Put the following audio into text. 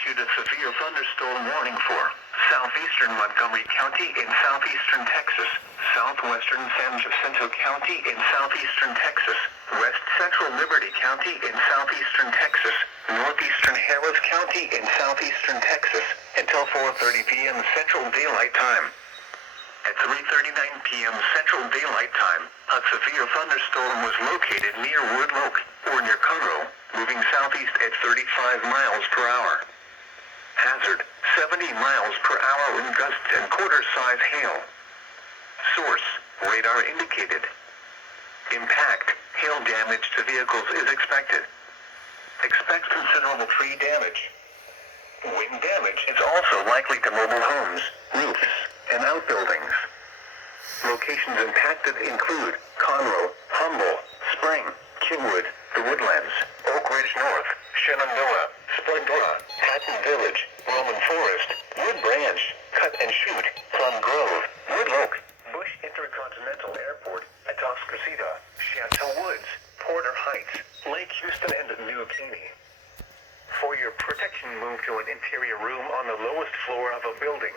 issued a severe thunderstorm warning for southeastern Montgomery County in southeastern Texas, southwestern San Jacinto County in southeastern Texas, west central Liberty County in southeastern Texas, northeastern Harris County in southeastern Texas, until 4:30 p.m. Central Daylight Time. At 3:39 p.m. Central Daylight Time, a severe thunderstorm was located near Woodloch, or near Conroe, moving southeast at 35 miles per hour. Hazard, 70 miles per hour wind gusts and quarter-size hail. Source, radar indicated. Impact, hail damage to vehicles is expected. Expect considerable tree damage. Wind damage is also likely to mobile homes, roofs, and outbuildings. Locations impacted include Conroe, Humboldt, Spring, Kingwood, The Woodlands, Oak Ridge North, Shenandoah, Splendora, Hatton Village, Roman Forest, Wood Branch, Cut and Shoot, Plum Grove, Woodloch, Bush Intercontinental Airport, Atascocita, Chateau Woods, Porter Heights, Lake Houston, and New Caney. For your protection, move to an interior room on the lowest floor of a building.